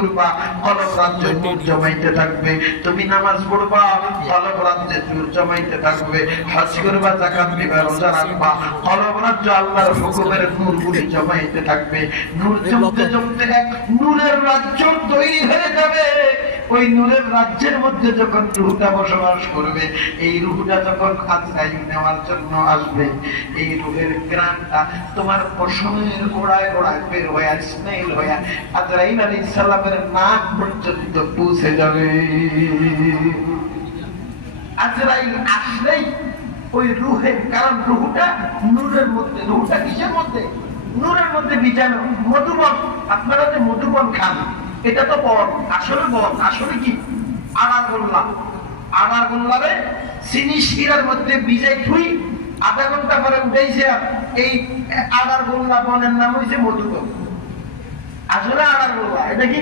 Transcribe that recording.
করবা কলব রাজ্যে নূর জমাইতে থাকবে, তুমি নামাজ পড়বা কলব রাজ্যে নূর জমাইতে থাকবে, হজ করবা যাকাত দিবা রোজা রাখবা কলব রাজ্য আল্লাহর হুকুমের নূরগুলি জমাইতে থাকবে। নূর জমতে জমতে এক নূরের রাজ্য তৈরি হয়ে যাবে। ওই নূরের রাজ্যের মধ্যে যখন রূহটা বসবাস করবে, এই রূহটা যখন আজরাইল নেওয়ার জন্য আসবে, এই রূহের ঘ্রাণটা তোমার পশমের গোড়ায় গোড়ায় বের হয়ে ইসমাইল হয়ে আজরাইল আলাইহিস সালামের নাক পর্যন্ত পৌঁছে যাবে। আজরাইল আসলেই ওই রূহের, কারণ রূহটা নূরের মধ্যে, রূহটা কিসের মধ্যে? নূরের মধ্যে বিজানো। মধুবন, আপনারা যে মধুবন খান, এটা তো বন, আসলে বন, আসলে কি আনার গোল্লা। আনার গোল্লারে চিনি শিরার মধ্যে ভিজাই থুই আধা ঘন্টা পরে উঠেছে, এই আনার গোল্লা বনের নাম হয়েছে মধুবন। আসলে আনার গোল্লা, এটা কি